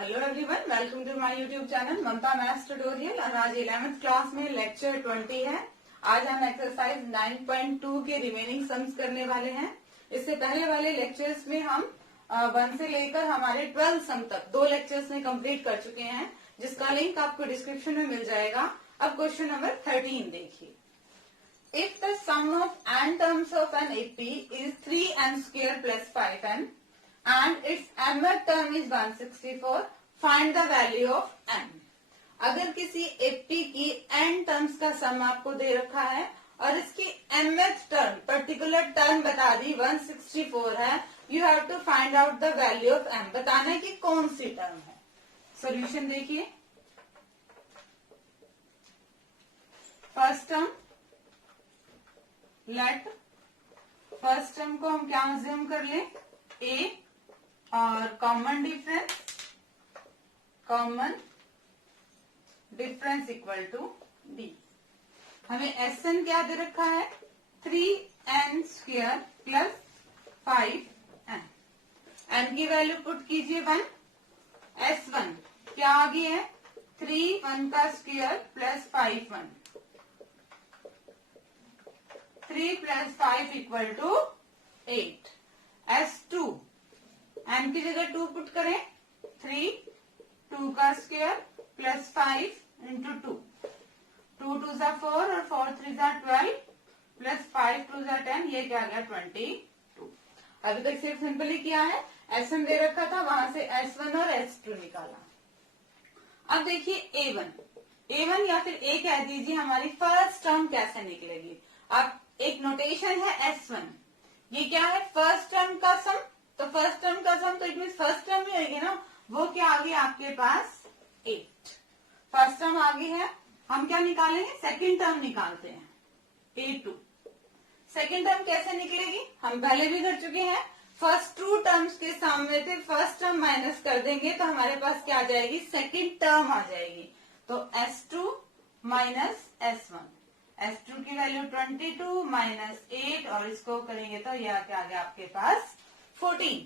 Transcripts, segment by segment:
Hello everyone, welcome to my YouTube channel Mamta maths tutorial. और आज 11th class में lecture 20 है। आज हम एक्सरसाइज 9.2 के रिमेनिंग सम्स करने वाले हैं। इससे पहले वाले लेक्चर्स में हम 1 से लेकर हमारे 12 सम तक 2 लेक्चर्स में कंप्लीट कर चुके हैं, जिसका लिंक आपको डिस्क्रिप्शन में मिल जाएगा। अब क्वेश्चन नंबर 13 देखिए। If the sum of n terms of an AP is 3n square plus 5n and its mth term is 164, find the value of n। अगर किसी एपी की n टर्म्स का सम आपको दे रखा है और इसकी mth टर्म पर्टिकुलर टर्म बता दी 164 है, you have to find out the value of n। बताना है कि कौन सी टर्म है। सॉल्यूशन देखिए। First term, let first term को हम क्या अज्यूम कर लें, a और common difference equal to d। हमें Sn क्या दे रखा है, 3n square plus 5n। n की वैल्यू पुट कीजिए 1। S1 क्या आ गई है, 3 का square plus 5 3 plus 5 equal to 8। S2 n की जगह 2 पुट करें, 2 का स्क्वायर प्लस 5 इंटू 2 2 जा 4 और 4 3 जा 12 प्लस 5 2 जा 10, ये क्या आ गया 22। अभी तक सिर्फ सिंपली किया है, Sn दे रखा था, वहां से S1 और S2 निकाला। अब देखिए A1 या फिर A कह दीजिए, हमारी फर्स्ट टर्म कैसे निकलेगी। अब एक नोटेशन है S1, ये क्या है, फर्स्ट टर्म का सम। तो फर्स्ट टर्म का सम तो इट मीन फर्स्ट टर्म ही होगी ना, वो क्या आ गई आपके पास 8। फर्स्ट टर्म आ गई है, हम क्या निकालेंगे, सेकंड टर्म निकालते हैं A2। सेकंड टर्म कैसे निकलेगी, हम पहले भी कर चुके हैं। फर्स्ट 2 टर्म्स के सामने से फर्स्ट टर्म माइनस कर देंगे तो हमारे पास क्या आ जाएगी, सेकंड टर्म आ जाएगी। तो S2 माइनस S1, S2 की वैल्यू 22 माइनस 8 और इसको करेंगे तो यह क्या आ गया आपके पास 14।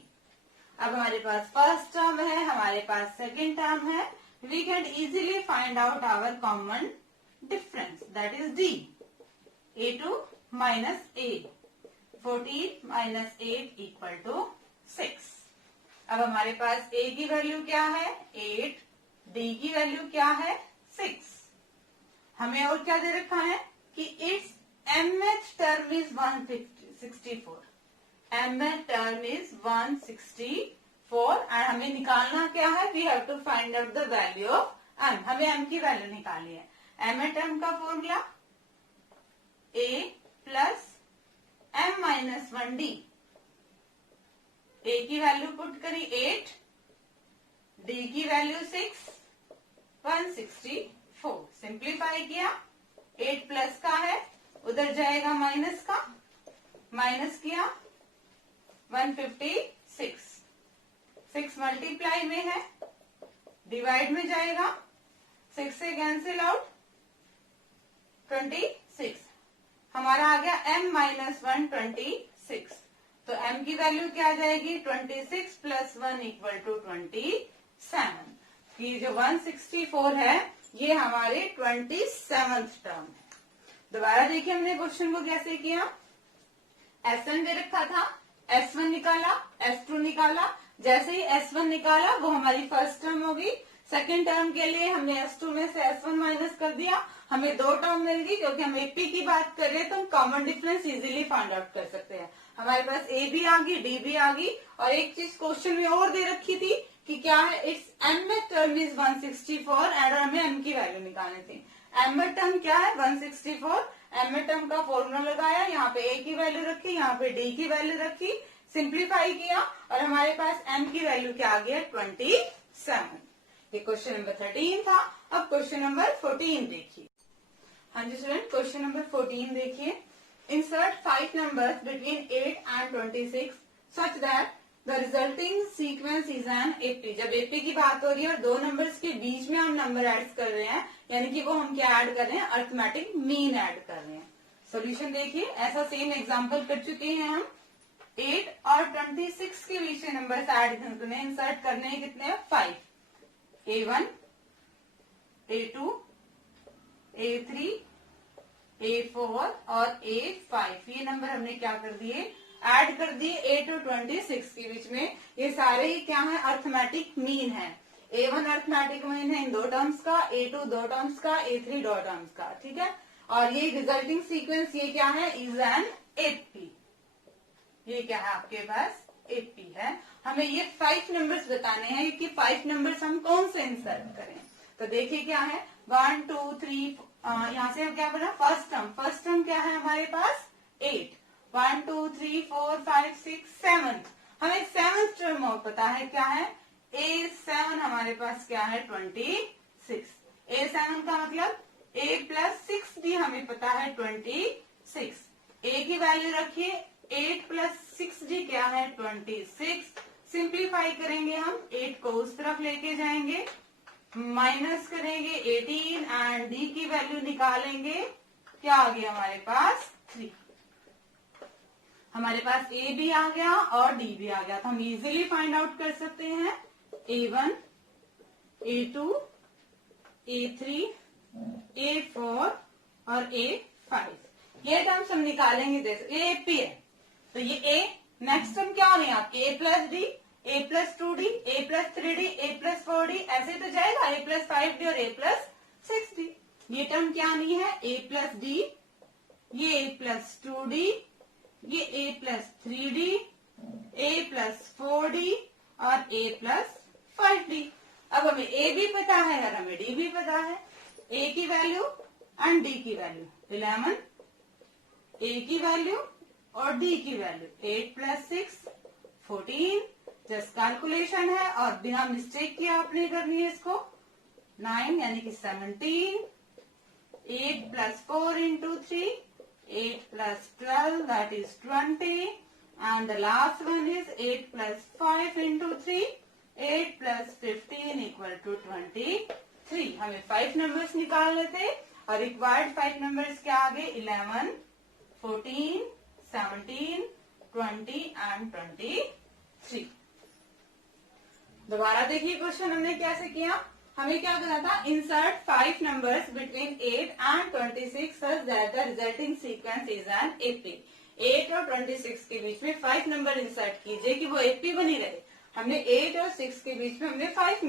अब हमारे पास फर्स्ट टर्म है, हमारे पास सेकंड टर्म है। We can easily find out our common difference, that is D। A2 minus A, 14 minus 8 equal to 6। अब हमारे पास A की वैल्यू क्या है 8, D की वैल्यू क्या है 6। हमें और क्या दे रखा है कि it's mth term is 164, mth term is 164 and हमें निकालना क्या है, we have to find out the value of m। हमें m की वैल्यू निकालनी है। mth टर्म का formula a plus m minus 1d। a की वैल्यू पुट करी 8, d की वैल्यू 6, 164। सिंप्लीफाई किया, 8 प्लस का है, उधर जाएगा माइनस का, माइनस किया 156। 6 मल्टीप्लाई में है, डिवाइड में जाएगा, 6 से कैंसिल आउट 26। हमारा आ गया m माइनस 1 26। तो m की वैल्यू क्या आ जाएगी, 26 प्लस 1 इक्वल टू 27। ये जो 164 है ये हमारे 27th टर्म है। दोबारा देखिए हमने क्वेश्चन को कैसे किया। Sn दे रखा था, S1 निकाला, S2 निकाला। जैसे ही S1 निकाला वो हमारी फर्स्ट टर्म होगी। सेकंड टर्म के लिए हमने S2 में से S1 माइनस कर दिया, हमें 2 टर्म मिल गई। क्योंकि हम एपी की बात कर रहे हैं तो हम common difference easily find out कर सकते हैं। हमारे पास ए भी आ गई, डी भी आ गई। और एक चीज क्वेश्चन में और दे रखी थी कि क्या है, it's mth term is 164 and हमें m की वैल्यू निकालनी थी। mth टर्म क्या है 164, mth टर्म का फॉर्मूला लगाया, यहाँ पे a की वैल्यू रखी, यहाँ पे d की वैल्यू रखी, सिंप्लीफाई किया और हमारे पास m की वैल्यू क्या आ गया 27। ये क्वेश्चन नंबर 13 था। अब क्वेश्चन नंबर 14 देखिए। हाँ जी स्टूडेंट, क्वेश्चन नंबर 14 देखिए। Insert 5 numbers between 8 and 26 such that the resulting sequence is an AP. जब एपी की बात हो रही है और 2 नंबर्स के बीच में हम नंबर ऐड कर रहे हैं, यानी कि वो हम क्या ऐड कर रहे हैं, अरिथमेटिक मीन ऐड कर रहे हैं। सॉल्यूशन देखिए, ऐसा सेम एग्जांपल कर चुके हैं हम। 8 और 26 के बीच में नंबर ऐड करने, इंसर्ट करने हैं कितने, 5। A1, A2, A3, A4 और A5 ये नंबर हमने क्या कर दिए, ऐड कर दिए 8 और 26 के बीच में। ये सारे ही क्या है, अर्थमेटिक मीन है। A1 अर्थमेटिक मीन है इन दो टर्म्स का, A2 दो टर्म्स का, A3 दो टर्म्स का, ठीक है। और ये रिजल्टिंग सीक्वेंस ये क्या है, इज एन AP। ये क्या है आपके पास, AP है। हमें ये 5 नंबर्स बताने हैं कि 5 नंबर्स हम कौन से इंसर्ट करें। तो देखिए क्या है, 1 2 3, यहाँ से क्या बना, फर्स्ट टर्म क्या है हमारे पास 8, 1 2 3 4 5 6 7। हमें 7th टर्म और पता है क्या है, A7 हमारे पास क्या है 26। A7 का मतलब A प्लस 6 भी हमें पता है 26। A की वैल्यू रखिए, 8 प्लस 6D क्या है 26। सिंप्लीफाई करेंगे हम, 8 को उस तरफ लेके जाएंगे, माइनस करेंगे 18 एंड D की वैल्यू निकालेंगे, क्या आ गया हमारे पास 3। हमारे पास A भी आ गया और D भी आ गया, तो हम इजीली फाइंड आउट कर सकते हैं A1, A2, A3, A4 और A5। ये टर्म्स हम निकालेंगे, जैसे ये AP है तो ये A, नेक्स्ट टर्म क्या हो रही है आपकी A plus D, A plus 2D, A plus 3D, A plus 4D, ऐसे तो जाएगा A प्लस 5D और A प्लस 6D। ये टर्म क्या नहीं है, A प्लस D, ये A प्लस 2D, ये A plus 3D, A plus 4D और A प्लस 5D। अब हमें A भी पता है और हमें D भी पता है। A की वैल्यू एंड D की वैल्यू 11, A की वैल्यू और D की वैल्यू 8 प्लस 6 14। जस्ट कैलकुलेशन है और बिना मिस्टेक किए आपने करनी है इसको, 9 यानी कि 17, 8 plus 4 into 3, 8 plus 12 that is 20 and the last one is 8 plus 5 into 3, 8 plus 15 equal to 23। हमें 5 नंबर्स निकालने थे और रिक्वायर्ड 5 नंबर्स क्या आ गए, 11, 14, 17, 20 एंड 23। दोबारा देखिए क्वेश्चन हमने कैसे किया। हमें क्या करना था, insert 5 numbers between 8 and 26 such that the resulting sequence is an AP। 8 और 26 के बीच में 5 नंबर इंसर्ट कीजिए कि वो AP बनी रहे। हमने 8 और 6 के बीच में हमने 5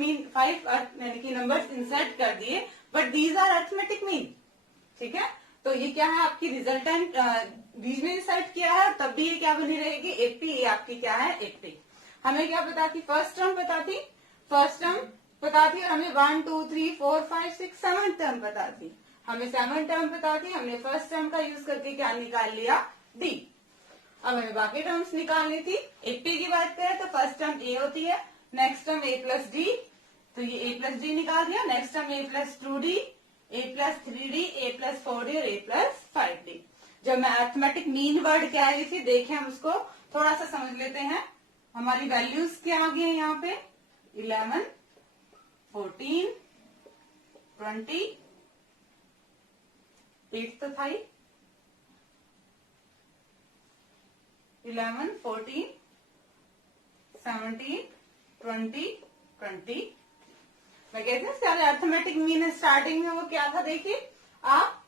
यानी कि नंबर्स इंसर्ट कर दिए, but these are arithmetic mean, ठीक है। तो ये क्या है, आपकी रिजल्टेंट बीच में इंसर्ट किया है, तब भी ये क्या बनी रहेगी AP। ये आपकी क्या है AP। हमें क्या पता थी, फर्स्ट टर्म पता थी, और हमें 1 2 3 4 5 6 7 टर्म पता थी। हमें 7 टर्म पता थी, हमने फर्स्ट टर्म का यूज करके क्या निकाल लिया, D। अब हमें बाकी टर्म्स निकालनी थी। AP की बात करें तो फर्स्ट टर्म A होती है, next term A plus D, तो ये A प्लस D निकाल दिया। Next term A plus 2D, A plus 3D, A plus 4D और A प्लस 5D। जब मैं अरिथमेटिक मीन वर्ड क्या है इसी देखें, हम उसको थोड़ा सा समझ लेते हैं। हमारी वैल्यूज क्या आ गई है यहाँ पे, 11, 14, 20, 8 तो था ही, 11, 14, 17, 20, 20। मैं कहती हूँ सारे अर्थमेटिक मीन स्टार्टिंग में वो क्या था, देखिए आप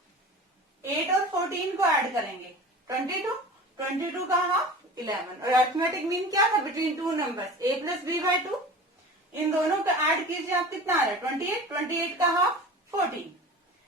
8 और 14 को ऐड करेंगे 22 का हाफ 11, और अर्थमेटिक मीन क्या था, between 2 numbers A plus B by 2। इन दोनों का ऐड कीजिए, आप कितना आ रहा है 28 का हाफ 14।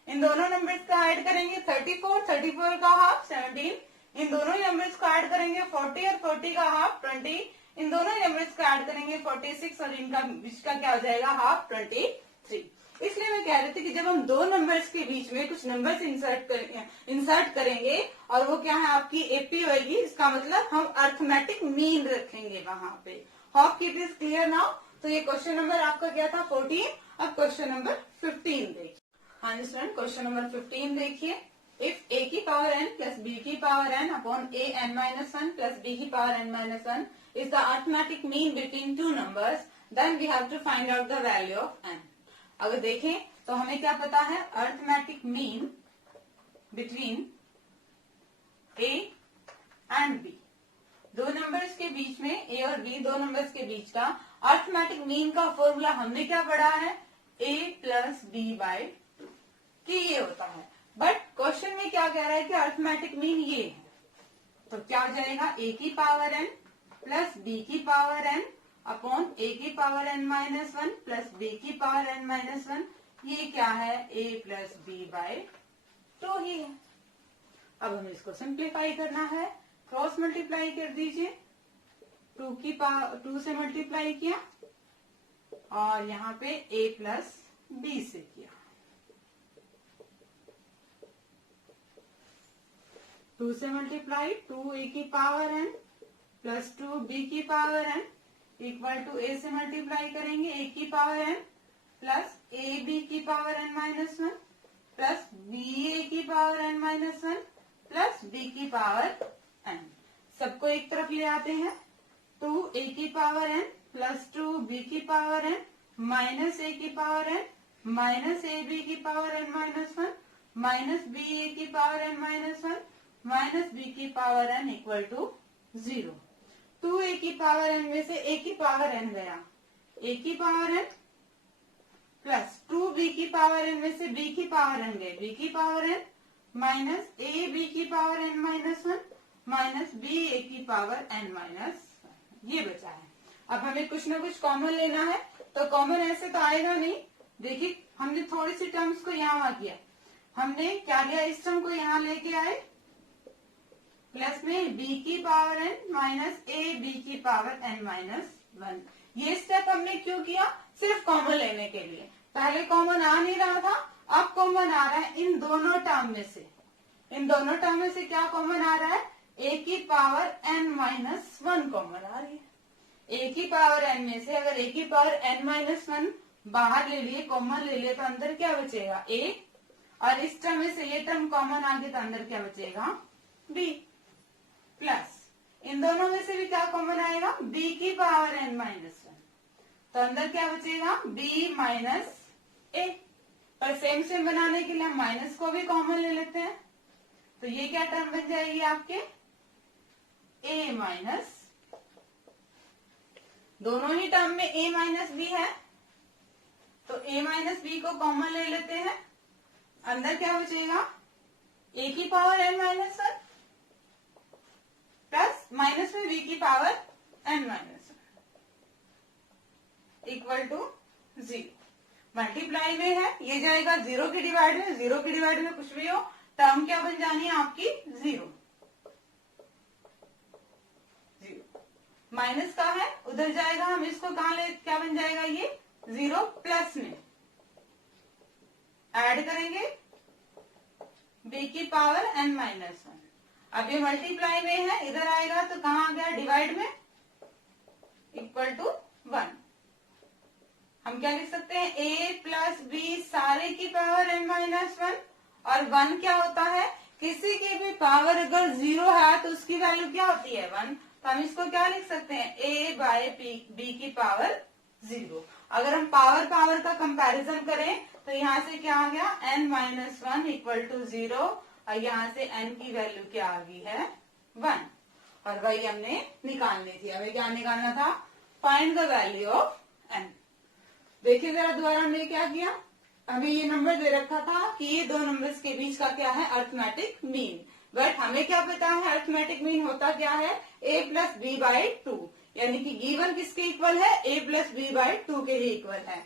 इन दोनों नंबर्स का ऐड करेंगे 34 का हाफ 17। इन दोनों ही नंबर्स को ऐड करेंगे 40 और 40 का हाफ 20। इन दोनों ही नंबर्स को ऐड करेंगे 46 और इनका बीच का क्या हो जाएगा, हाफ 23। इसलिए मैं कह रही थी कि जब हम दो नंबर्स के बीच में कुछ नंबर्स इंसर्ट करेंगे और वो क्या है आपकी AP होगी, इसका मतलब हम अर्थमेटिक मीन रखेंगे वहां पे। Hope it is clear now. तो ये क्वेश्चन नंबर आपका क्या था 14। अब क्वेश्चन नंबर 15 देखिए। हाँ जी स्टूडेंट, क्वेश्चन नंबर 15 देखिए। इफ A की पावर n प्लस B की power n upon A n minus 1 plus B की power n minus 1 is the arithmetic mean between two numbers, then we have to find out the value of n। अगर देखें तो हमें क्या पता है, arithmetic mean between A and B, दो numbers के बीच में A और B, दो नंबर्स के बीच का अर्थमेटिक मीन का फॉर्मूला हमने क्या पढ़ा है, a प्लस बी बाय कि ये होता है। बट क्वेश्चन में क्या कह रहा है कि अर्थमेटिक मीन ये है, तो क्या हो जाएगा a की पावर n प्लस b की पावर n अपॉन a की power n minus 1 plus b की पावर n माइनस 1। ये क्या है a प्लस बी बाय 2 ही है। अब हमें इसको सिंप्लीफाई करना है, क्रॉस मल्टीप्लाई कर दीजिए, 2 से मल्टीप्लाई किया और यहाँ पे a प्लस बी से किया, 2 से मल्टीप्लाई 2a की पावर n प्लस 2b की power n equal to a से मल्टीप्लाई करेंगे a की पावर n प्लस ab की power n minus 1 plus ba की power n minus 1 plus b की पावर n। सबको एक तरफ ले आते हैं, 2a की पावर n प्लस 2b की पावर n माइनस a की पावर n माइनस ab की power n minus 1 minus ba की power n minus 1 minus b की power n equal to 0। 2a की पावर n में से a की पावर n गया, a की पावर n प्लस 2b की पावर n में से b की पावर n गए, b की पावर n माइनस ab की power n minus 1 minus ba की पावर n माइनस 1, ये बचा है। अब हमें कुछ ना कुछ कॉमन लेना है, तो कॉमन ऐसे तो आएगा नहीं। देखिए हमने थोड़ी सी टर्म्स को यहाँ किया, हमने क्या लिया, इस टर्म को यहाँ लेके आए प्लस में b की power n minus a b की पावर n माइनस 1। ये स्टेप हमने क्यों किया, सिर्फ कॉमन लेने के लिए। पहले कॉमन आ नहीं रहा था, अब कॉमन आ रहा है इन दोनों टर्म में से। इन दोनों टर्म में से क्या कॉमन आ रहा है, a की पावर n माइनस 1 कॉमन आ रही है। a की पावर n में से अगर a की पावर n माइनस 1 बाहर ले लिए, कॉमन ले लिए, तो अंदर क्या बचेगा a, और इस टर्म में से ये टर्म कॉमन आ गया तो अंदर क्या बचेगा b, प्लस इन दोनों में से भी क्या कॉमन आएगा, b की पावर n माइनस 1, तो अंदर क्या बचेगा b माइनस a। पर सेम सेम बनाने के लिए हम माइनस को भी कॉमन ले लेते हैं, तो ये क्या टर्म बन जाएगी आपके a माइनस, दोनों ही टर्म में a माइनस बी है, तो a माइनस बी को कॉमन ले लेते हैं, अंदर क्या बचेगा a की power n minus 1 plus minus में b की power n minus 1 equal to 0। Multiply में है, ये जाएगा 0 के डिवाइड में, 0 के डिवाइड में कुछ भी हो, टर्म क्या बन जानी है आपकी 0। माइनस का है उधर जाएगा, हम इसको कहाँ ले, क्या बन जाएगा ये 0 प्लस में ऐड करेंगे b की पावर n माइनस 1। अब ये मल्टीप्लाई में है, इधर आएगा तो कहाँ आ गया डिवाइड में, इक्वल टू 1। हम क्या लिख सकते हैं, a प्लस बी सारे की पावर n माइनस 1, और 1 क्या होता है, किसी की भी पावर अगर 0 है तो उसकी वैल्यू क्या होती है 1, तो हम इसको क्या लिख सकते हैं a बाय b की पावर 0। अगर हम पावर पावर का कंपैरिजन करें तो यहाँ से क्या आ गया n माइनस 1 इक्वल टू 0, और यहाँ से n की वैल्यू क्या आ गई है 1, और वही हमने निकालनी थी। हमें क्या निकालना था, find the value of n। देखिए जरा दोबारा हमने क्या किया, हमें ये नंबर दे रखा था कि ये दो नंबर्स के बीच का क्या है अर्थमेटिक मीन, बट हमें क्या पता है अर्थमेटिक मीन होता क्या है a प्लस बी बाई 2, यानी कि गिवन किसके इक्वल है a प्लस बी बाई 2 के ही इक्वल है।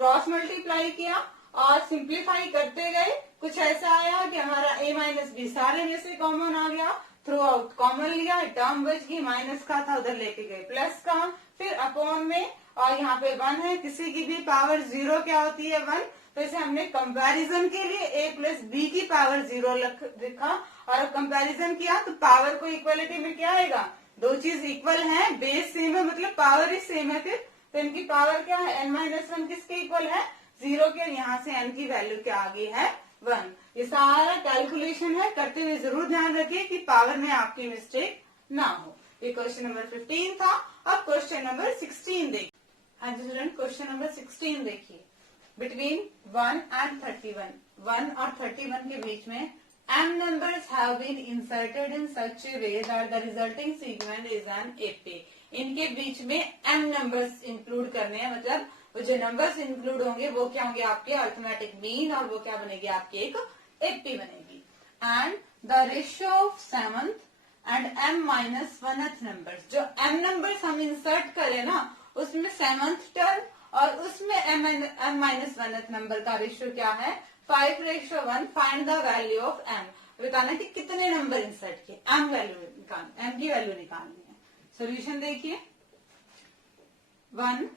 क्रॉस मल्टीप्लाई किया और सिंप्लीफाई करते गए, कुछ ऐसा आया कि हमारा a माइनस बी सारे में से कॉमन आ गया, थ्रू आउट कॉमन लिया, टर्म बच गई, माइनस का था उधर लेके गए प्लस का, फिर अपॉन में, और यहाँ पे 1 है, किसी की भी पावर 0 क्या होती है 1, तो इसे हमने कंपैरिजन के लिए a प्लस बी की पावर 0 लिखा, और कंपैरिजन किया तो पावर को इक्वलिटी में क्या आएगा, दो चीज इक्वल है, बेस सेम है, मतलब पावर ही सेम है, फिर तो इनकी पावर क्या है n माइनस 1 किसके इक्वल है 0 के, यहाँ से n की वैल्यू क्या आ गई है 1। ये सारा कैलकुलेशन है, करते हुए जरूर ध्यान रखिए कि पावर में आपकी मिस्टेक ना हो। ये क्वेश्चन नंबर 15 था। अब क्वेश्चन नंबर 16 देखिए। हाँ जी स्टूडेंट, क्वेश्चन नंबर 16 देखिए। बिटवीन 1 एंड 31, 1 और 31 के बीच में m numbers have been inserted in such a way that the resulting segment is an AP। इनके बीच में m numbers इंक्लूड करने हैं, मतलब वो जो नंबर्स इंक्लूड होंगे वो क्या होंगे आपके अर्थमेटिक मीन, और वो क्या बनेगी आपकी एक एपी बनेगी। And the ratio of seventh and m minus वनथ numbers, जो m नंबर्स हम इंसर्ट करें ना उसमें सेवंथ टर्म और उसमें m माइनस वनथ नंबर का रेशियो क्या है 5:1। Find the value of m, बताना कि कितने नंबर इंसर्ट किए, m की वैल्यू निकालनी है। सोल्यूशन देखिए, 1,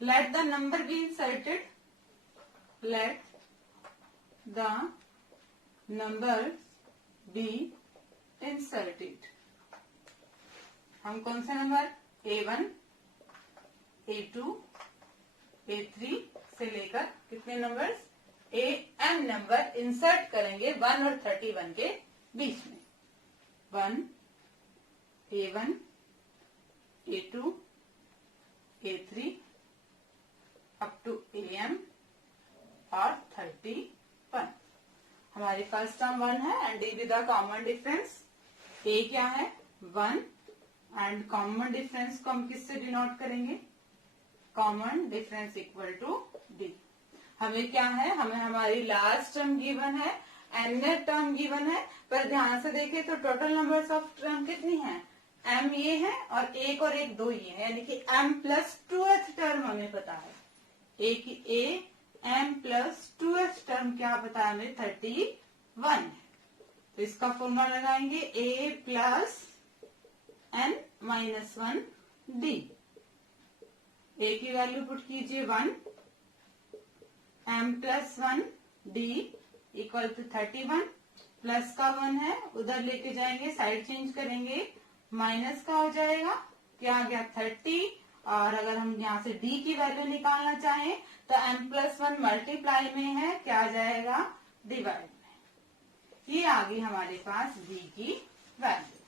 let the number be inserted, let the numbers be inserted। हम कौन सा नंबर A1, A2, A3 से लेकर कितने नंबर्स m नंबर इंसर्ट करेंगे 1 और 31 के बीच में। 1, A1, A2, A3 up to am और 31। हमारी फर्स्ट टर्म 1 है and D with the common difference. a क्या है 1 एंड कॉमन डिफरेंस को हम किससे डिनोट करेंगे, common difference equal to d। हमें क्या है, हमें हमारी लास्ट टर्म गिवन है, nth टर्म गिवन है, पर ध्यान से देखें तो टोटल नंबर्स ऑफ टर्म कितनी है, m ये है और एक और एक दो ये है, यानी कि m प्लस 2th टर्म हमें पता है, m प्लस 2th टर्म क्या पता है हमें 31 है। तो इसका फॉर्मूला लगाएंगे a plus n minus 1 d। a की वैल्यू पुट कीजिए 1, m plus 1 d equal to 31, plus का 1 है उधर लेके जाएंगे, साइड चेंज करेंगे, माइनस का हो जाएगा, क्या आ गया 30, और अगर हम यहाँ से d की वैल्यू निकालना चाहें तो m प्लस 1 मल्टीप्लाई में है, क्या आ जाएगा डिवाइड में। ये आ गई हमारे पास d की वैल्यू।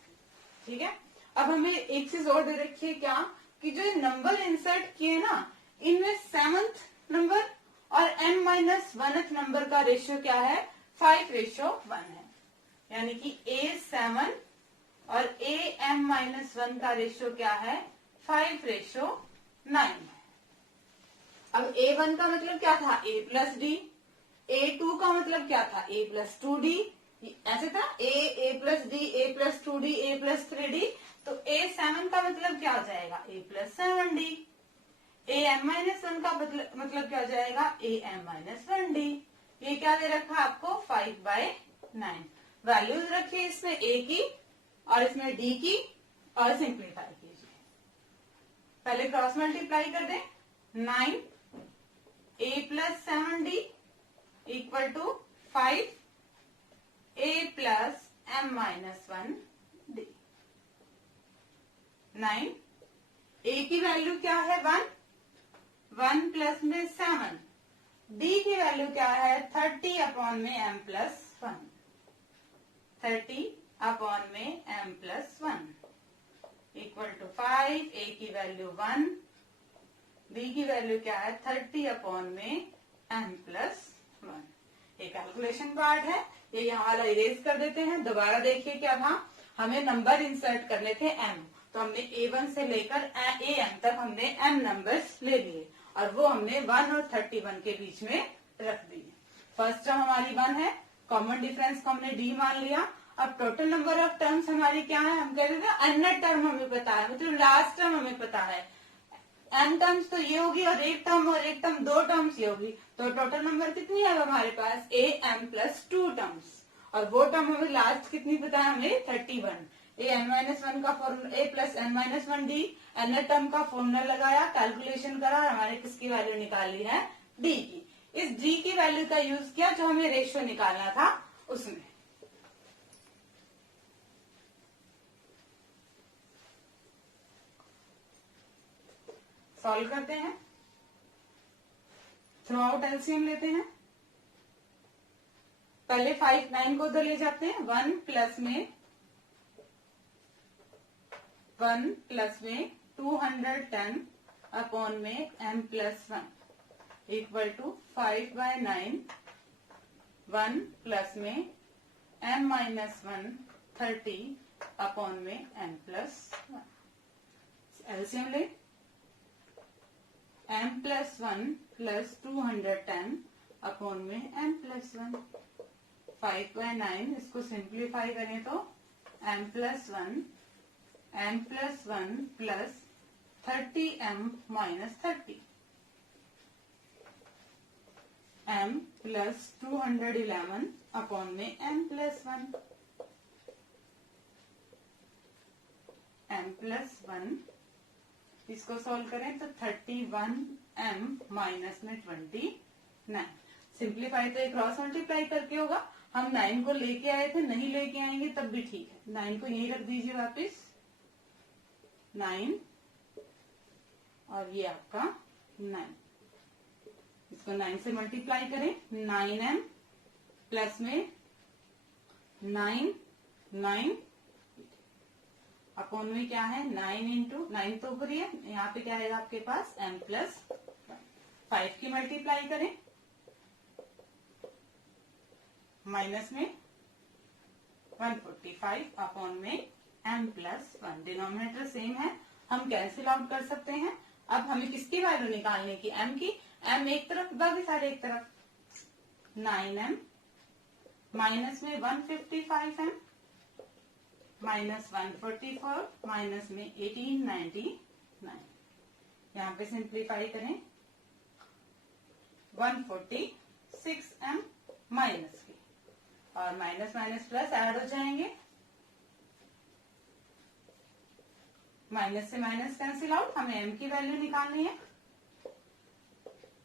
ठीक है, अब हमें एक चीज और दे रखी है, क्या कि जो नंबर इंसर्ट किए ना इनमें सेवंथ नंबर और m माइनस वनथ नंबर का रेशियो क्या है 5:1 है, यानी कि a7 और am माइनस 1 का रेशियो क्या है 5:9 है। अब a1 का मतलब क्या था a प्लस डी, a2 का मतलब क्या था a प्लस 2d, ऐसे था a plus D, a plus 2d, a plus 3d, तो a7 का मतलब क्या हो जाएगा a plus 7d, am minus 1 का मतलब क्या हो जाएगा am माइनस 1d। ये क्या दे रखा है आपको 5/9। वैल्यूज रखिए इसमें a की और इसमें d की और सिंप्लीफाई कीजिए। पहले क्रॉस मल्टीप्लाई कर दें, 9 a plus 7d equal to 5 a plus m minus 1d। 9 a की वैल्यू क्या है 1 प्लस में 7, d की वैल्यू क्या है 30 अपॉन में m प्लस 1, 30 अपॉन में m plus 1 equal to 5, a की वैल्यू 1, d की वैल्यू क्या है 30 अपॉन में m प्लस 1। ये कैलकुलेशन पार्ट है, ये यहाँ वाला इरेज कर देते हैं। दोबारा देखिए क्या था, हमें नंबर इंसर्ट करने थे m, तो हमने a1 से लेकर am तक हमने m नंबर्स ले लिए और वो हमने 1 और 31 के बीच में रख दिए। फर्स्ट टर्म हमारी 1 है, कॉमन डिफरेंस को हमने d मान लिया। अब टोटल नंबर ऑफ टर्म्स हमारी क्या है, हम कहते थे अन्य टर्म हमें पता है, मतलब लास्ट टर्म हमें पता है, n टर्म्स तो ये होगी और एक टर्म 2 टर्म्स ये होगी, तो टोटल नंबर कितनी है हमारे पास am प्लस 2 टर्म्स, और वो टर्म हमें लास्ट कितनी पता है हमें 31। am माइनस 1 का formula a plus n minus 1d, n term का फॉर्मूला लगाया, कैलकुलेशन करा और हमारे किसकी वैल्यू निकाली है d की। इस d की वैल्यू का यूज किया जो हमें रेशियो निकालना था उसमें। सॉल्व करते हैं, थ्रू आउट एलसीएम लेते हैं। पहले 5 9 को उधर ले जाते हैं, 1 प्लस में 210 अपॉन में m plus 1 equal to 5/9, 1 plus में m माइनस 1 30 अपॉन में m प्लस 1। एलसीएम ले, m+1 प्लस 210 अपॉन में m+1। 5/9 इसको सिंप्लीफाई करें तो m+1 plus 30m minus 30 m plus 211 upon में m+1 m+1 इसको सॉल्व करें तो 31m माइनस में 29। सिंप्लीफाई तो क्रॉस मल्टीप्लाई करके होगा। हम 9 को लेके आए थे, नहीं लेके आएंगे तब भी ठीक है। 9 को यही रख दीजिए वापस 9 और ये आपका 9। इसको 9 से मल्टीप्लाई करें 9m प्लस में 9 अपॉन में क्या है 9 इंटू 9 तो ऊपर ही है, यहाँ पे क्या आएगा आपके पास m+1। 5 की मल्टीप्लाई करें माइनस में 145 अपॉन में m+1। डिनोमिनेटर सेम है, हम कैंसिल आउट कर सकते हैं। अब हमें किसकी वैल्यू निकालने की, m की। m एक तरफ, बाकी सारे एक तरफ। 9m माइनस में 155m माइनस 144 माइनस में 1899। यहाँ पे सिंप्लीफाई करें 146m माइनस की, और माइनस माइनस प्लस ऐड हो जाएंगे। माइनस से माइनस कैंसिल आउट, हमें m की वैल्यू निकालनी है।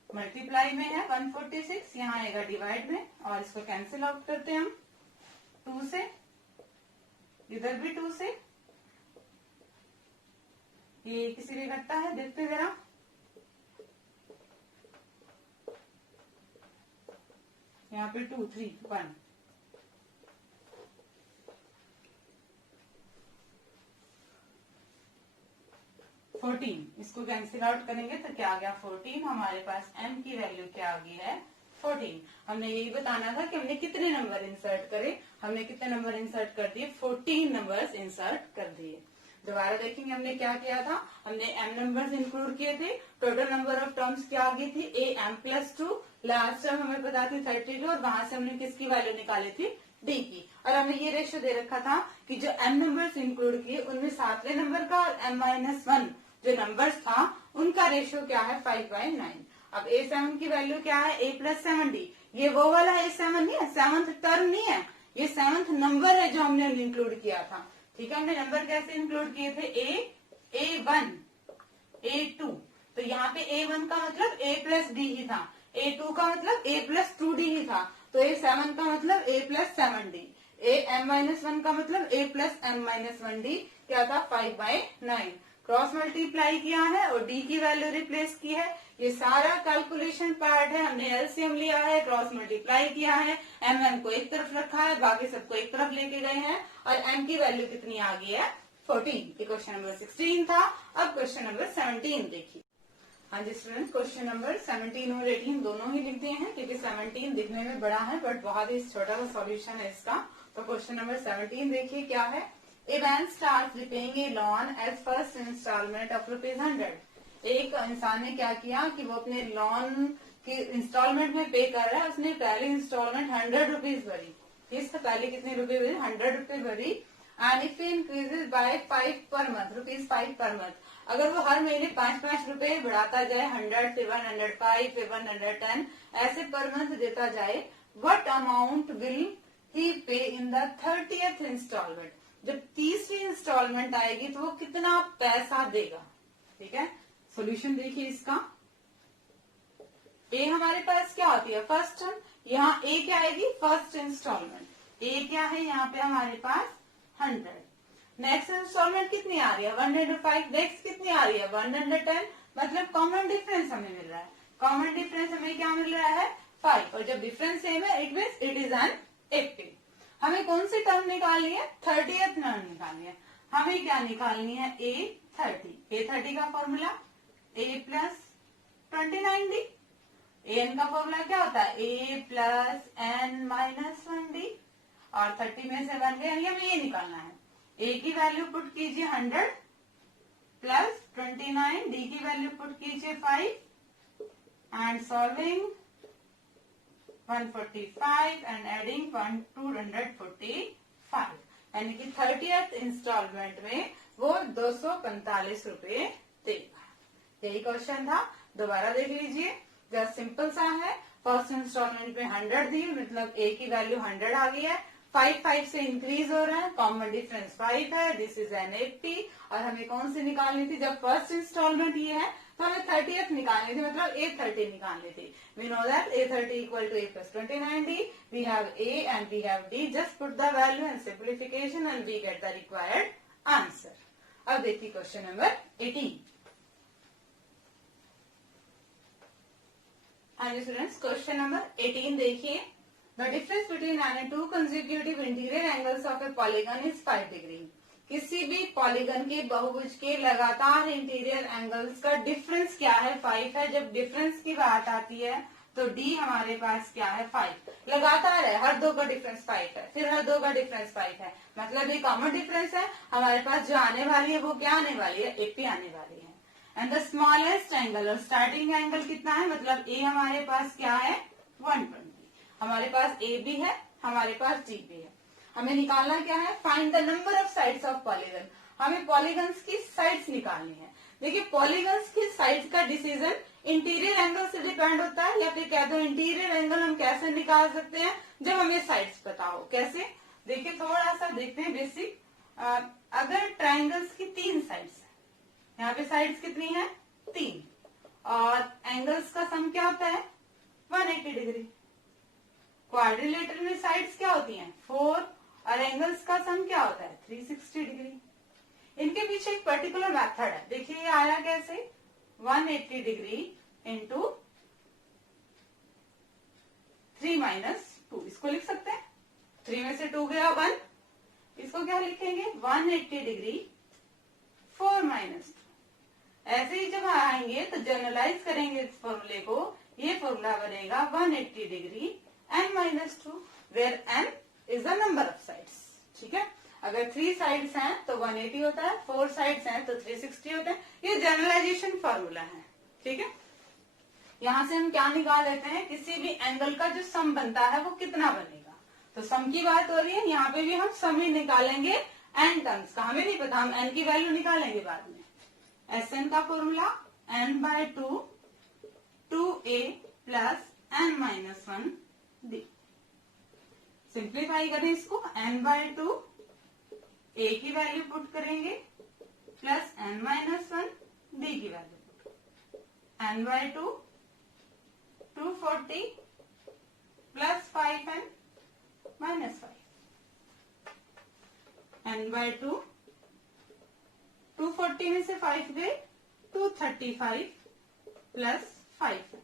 मल्टीप्लाई में है 146, यहाँ आएगा डिवाइड में, और इसको कैंसिल आउट करते हैं हम 2 से, इधर भी 2 से। ये किसी भी घटता है, देखते जरा। यहाँ पे 2 3 1 14, इसको कैंसिल आउट करेंगे तो क्या आ गया 14। हमारे पास m की वैल्यू क्या आ गई है 14। हमने यही बताना था कि हमने कितने नंबर इंसर्ट करे। हमने कितने नंबर इंसर्ट कर दिए, 14 नंबर्स इंसर्ट कर दिए। दोबारा देखेंगे हमने क्या किया था। हमने m नंबर्स इंक्लूड किए थे। टोटल नंबर ऑफ टर्म्स क्या आ गई थी a m+2। लास्ट टर्म हमें पता थी 32, और वहां से हमने किसकी वैल्यू निकाली थी d की। और हमें ये रेशियो दे रखा था कि जो m नंबर्स इंक्लूड किए उनमें 7वें नंबर का और m-1 जो नंबर्स था उनका रेशियो क्या है 5/9। अब a7 की वैल्यू क्या है a+7d। ये वो वाला a7 नहीं है, 7th टर्म नहीं है, ये 7th नंबर है जो हमने इंक्लूड किया था। ठीक है, हमने नंबर कैसे इंक्लूड किए थे a1 a2। तो यहाँ पे a1 का मतलब a+d ही था, a2 का मतलब a+2d ही था, तो a7 का मतलब a+7d, am-1 का मतलब a+m-1d क्या था 5/9। क्रॉस मल्टीप्लाई किया है और d की वैल्यू रिप्लेस की है। ये सारा कैलकुलेशन पार्ट है, हमने एलसीएम लिया है, क्रॉस मल्टीप्लाई किया है, m को एक तरफ रखा है, बाकी सबको एक तरफ लेके गए हैं, और m की वैल्यू कितनी आ गई है 14। ये क्वेश्चन नंबर 16 था। अब क्वेश्चन नंबर 17 देखिए। हाँ जी स्टूडेंट, क्वेश्चन नंबर 17 और 18 दोनों ही लिख दिए हैं, क्योंकि 17 दिखने में बड़ा है बट बहुत ही छोटा सा सॉल्यूशन है इसका। तो क्वेश्चन नंबर 17 देखिए क्या है। A man starts repaying a loan as first installment of ₹100। एक इंसान ने क्या किया कि वो अपने लोन की इंस्टॉलमेंट में पे कर रहा है। उसने पहली इंस्टॉलमेंट 100 रुपीज भरी। इससे पहले कितने रुपए भरी 100 रुपए भरी। And if increases by 5 per month, ₹5 per month, अगर वो हर महीने 5-5 रुपए बढ़ाता जाए, 100 फिर 105 फिर 110 ऐसे पर मंथ देता जाए, व्हाट अमाउंट विल ही पे इन द 30th इंस्टॉलमेंट। जब तीसरी इंस्टॉलमेंट आएगी तो वो कितना पैसा देगा। ठीक है, सॉल्यूशन देखिए इसका। ए हमारे पास क्या होती है फर्स्ट टर्म, यहाँ ए क्या आएगी फर्स्ट इंस्टॉलमेंट। ए क्या है यहाँ पे हमारे पास 100। नेक्स्ट इंस्टॉलमेंट कितनी आ रही है 105। नेक्स्ट कितनी आ रही है 110। मतलब कॉमन डिफरेंस हमें मिल रहा है। कॉमन डिफरेंस हमें क्या मिल रहा है 5, और जब डिफरेंस सेम है it means it is an active. हमें कौन सी टर्म निकालनी है 30th टर्म निकालनी है। हमें क्या निकालनी है A30। A30 का फॉर्मूला A+29D। an का फॉर्मूला क्या होता है A+n-1d, और 30 में से 1 गया, हमें ये निकालना है। A की वैल्यू पुट कीजिए 100 प्लस 29, D की वैल्यू पुट कीजिए 5 and solving 145 and adding 245, यानी कि 30th इंस्टॉलमेंट में वो 245 रुपए देगा। यही क्वेश्चन था, दोबारा देख लीजिए। जस्ट सिंपल सा है। फर्स्ट इंस्टॉलमेंट में 100 दी, मतलब ए की वैल्यू 100 आ गई है। 5 से इंक्रीज हो रहा है, कॉमन डिफरेंस 5 है, दिस इज एन 80। और हमें कौन सी निकालनी थी? जब फर्स्ट इंस्टॉलमेंट ये है तो हमें 30th निकालनी थी, मतलब A30 निकालनी थी। We know that A30 equal to A plus 29D। We have A and we have D। Just put the value and simplification and we get the required answer. अब देखिए क्वेश्चन नंबर 18। हाँ जी students, question number 18 देखिए। The difference between any two consecutive interior angles of A polygon is 5 degree. किसी भी polygon के बहुभुज के लगातार इंटीरियर एंगल्स का डिफरेंस क्या है? 5 है। जब डिफरेंस की बात आती है तो डी हमारे पास क्या है? 5। लगातार है, हर दो का डिफरेंस 5 है, फिर हर दो का डिफरेंस 5 है, मतलब ये कॉमन डिफरेंस है। हमारे पास जो आने वाली है वो क्या आने वाली है? 80 आने वाली है। एंड द स्मॉलेस्ट एंगल, और स्टार्टिंग एंगल कितना है? मतलब ए हमारे पास क्या है? 120। हमारे पास ए भी है, हमारे पास डी भी है। हमें निकालना क्या है? Find the number of sides of polygon. हमें पॉलीगन्स की साइड्स निकालनी है। देखिए पॉलीगन्स की साइड्स का डिसीजन इंटीरियर एंगल से डिपेंड होता है, या फिर कह दो इंटीरियर एंगल हम कैसे निकाल सकते हैं? जब हमें साइड्स पता हो। कैसे? देखिए थोड़ा सा देखते हैं बेसिक। अगर ट्राइंगल्स की 3 साइड्स, यहाँ पे साइड्स कितनी है? 3, और एंगल्स का सम क्या होता है? 180 डिग्री। क्वाड्रिलेटरल में साइड्स क्या होती हैं? 4, और एंगल्स का सम क्या होता है? 360 डिग्री। इनके पीछे एक पर्टिकुलर मेथड है। देखिए ये आया कैसे? 180 डिग्री इंटू 3 - 2, इसको लिख सकते हैं। 3 में से 2 गया 1, इसको क्या लिखेंगे? 180 डिग्री 4 - 2। ऐसे ही जब आएंगे तो जनरलाइज करेंगे इस फॉर्मूले को। ये फॉर्मूला बनेगा 180 degree n-2, where n is the number of sides. ठीक है, अगर 3 साइड्स हैं तो 180 होता है, 4 साइड्स हैं तो 360 होता है। ये जनरलाइजेशन फॉर्मूला है। ठीक है, यहां से हम क्या निकाल लेते हैं? किसी भी एंगल का जो सम बनता है वो कितना बनेगा। तो सम की बात हो रही है, यहाँ पे भी हम सम ही निकालेंगे एन टर्म्स का। हमें नहीं पता, हम एन की वैल्यू निकालेंगे बाद में। Sn का formula n/2 2a plus n-1d। Simplify करें इसको, n/2 a की वैल्यू पुट करेंगे प्लस n-1 d की value put. n/2 240 plus 5n -5। n/2 240 में से 5 गए, 235 प्लस 5।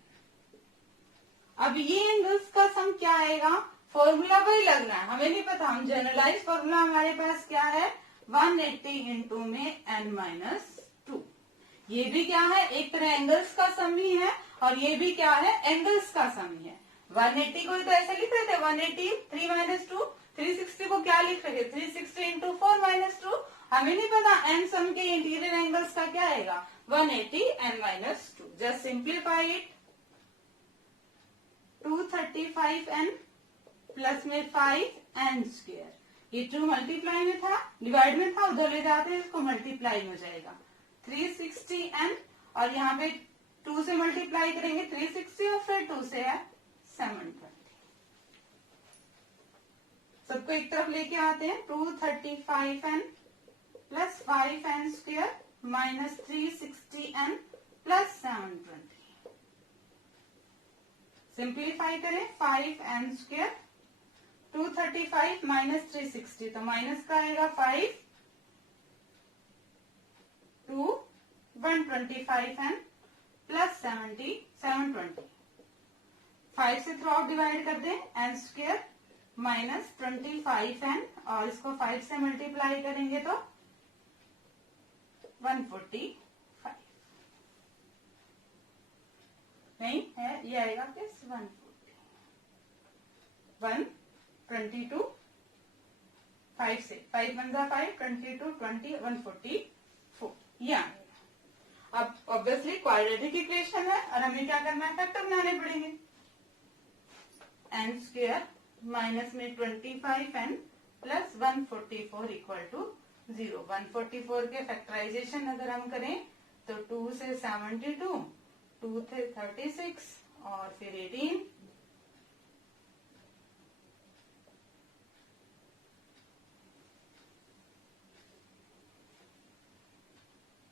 अब ये एंगल्स का सम क्या आएगा? फॉर्मूला वही लगना है, हमें नहीं पता। हम जनरलाइज फॉर्मूला हमारे पास क्या है? 180 इंटू में n-2। ये भी क्या है? एक तरह एंगल्स का सम ही है, और ये भी क्या है? एंगल्स का सम ही है। 180 को तो ऐसे लिख रहे थे, 180 3 - 2। 360 को क्या लिख रहे थे? 360 इंटू 4 - 2। हमें नहीं पता एन सम के इंटीरियर एंगल्स का क्या आएगा? 180 n-2। Just simplify it. 235n plus में 5n²। ये 2 मल्टीप्लाई में था, डिवाइड में था, उधर ले जाते हैं इसको मल्टीप्लाई में हो जाएगा। 360n, और यहाँ पे 2 से मल्टीप्लाई करेंगे 360, और फिर 2 से है 720। सबको एक तरफ लेके आते हैं। 235n plus 5n² minus 360n plus 720। Simplify करें, 5n², 235 माइनस 360, तो माइनस का आएगा 5 2 125n प्लस 720। 5 से थ्रू आउट डिवाइड कर दें, n² माइनस 25n, और इसको 5 से मल्टीप्लाई करेंगे तो 145। नहीं है, ये आएगा किस? 140। 122, 5 से 5 1 5, 22 20 144, ये आएगा। अब ऑब्वियसली क्वाड्रेटिक इक्वेशन है और हमें क्या करना है, फैक्टर बनाने पड़ेंगे। एन स्क्वायर माइनस में 25 एन प्लस 144 इक्वल टू 0। 144 के फैक्टराइजेशन अगर हम करें तो 2 से 72, 2 से 36 और फिर 18,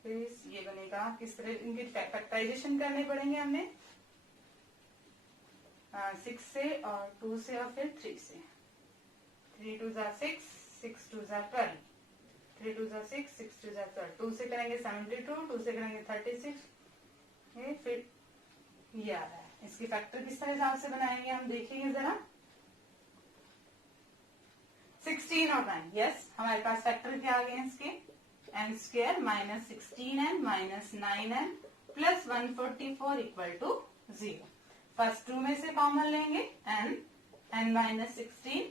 फिर ये बनेगा किस तरह, इनकी फैक्टराइजेशन करने पड़ेंगे हमें 6 से और 2 से और फिर 3 से। 3 2 जा 6, 6 2 जा 12, 3 2 जा 6, 6 2 जा 12, 2 से करेंगे 72, 2 से करेंगे 36, ये फिर ये आ रहा है। इसकी फैक्टर किस तरह हिसाब से बनाएंगे हम देखेंगे जरा। 16 और 9, यस हमारे पास फैक्टर क्या आ गए हैं इसके, n square minus 16n minus 9n plus 144 equal to 0। First 2 में से कॉमन लेंगे n माइनस 16,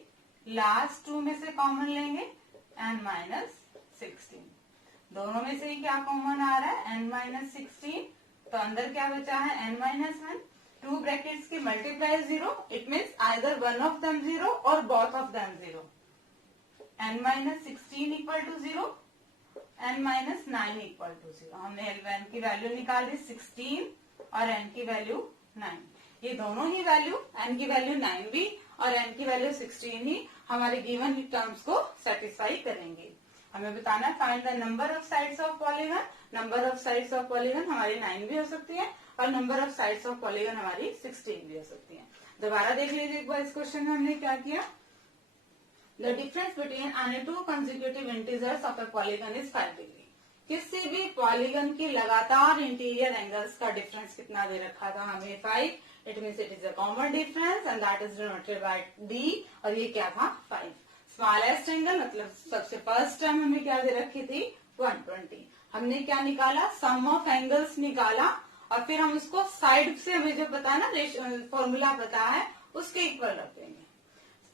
लास्ट 2 में से कॉमन लेंगे n माइनस 16। दोनों में से ही क्या कॉमन आ रहा है, n माइनस 16, तो अंदर क्या बचा है n माइनस 1। 2 ब्रैकेट्स की multiply 0, it means either one of them 0 और both of them 0। n minus 16 equal to 0, n minus 9 equal to 0। हमने n की वैल्यू निकाल दी 16 और n की वैल्यू 9। ये दोनों ही वैल्यू, n की वैल्यू 9 भी और n की वैल्यू 16 ही हमारे गिवन टर्म्स को सेटिस्फाई करेंगे। हमें बताना है find the number of sides of polygon. Number of sides of polygon हमारी 9 भी हो सकती है और number of sides of polygon हमारी 16 भी हो सकती है। दोबारा देख लीजिए एक बार इस क्वेश्चन में हमने क्या किया। The difference between any two consecutive integers of a polygon is 5 degree। किसी भी पॉलीगन की लगातार इंटीरियर एंगल्स का डिफरेंस कितना दे रखा था हमें 5। It means it is a common difference and that is denoted by d, और ये क्या था 5। स्मॉलेस्ट एंगल मतलब सबसे फर्स्ट टर्म हमें क्या दे रखी थी 120। हमने क्या निकाला, सम ऑफ एंगल्स निकाला और फिर हम उसको साइड से हमें जो पता है ना फॉर्मूला पता है उसके इक्वल रखेंगे।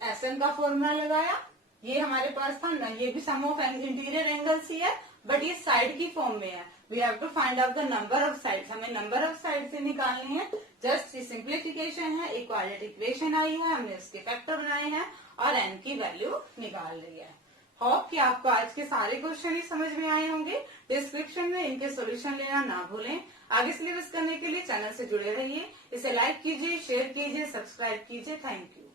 एसएन का फॉर्मूला लगाया, ये हमारे पास था ना, ये भी सम ऑफ इंटीरियर एंगल्स ही है बट ये साइड की फॉर्म में है। We have to find out the number of sides, हमें नंबर ऑफ साइड से निकालनी है। जस्ट सिंप्लीफिकेशन है, इक्वालिटी इक्वेशन आई है, हमने उसके फैक्टर बनाए हैं और एन की वैल्यू निकाल ली है। होप कि आपको आज के सारे क्वेश्चन ही समझ में आए होंगे। डिस्क्रिप्शन में इनके सॉल्यूशन लेना ना भूलें। आगे सिलेबस करने के लिए चैनल से जुड़े रहिए। इसे लाइक कीजिए, शेयर कीजिए, सब्सक्राइब कीजिए। Thank you.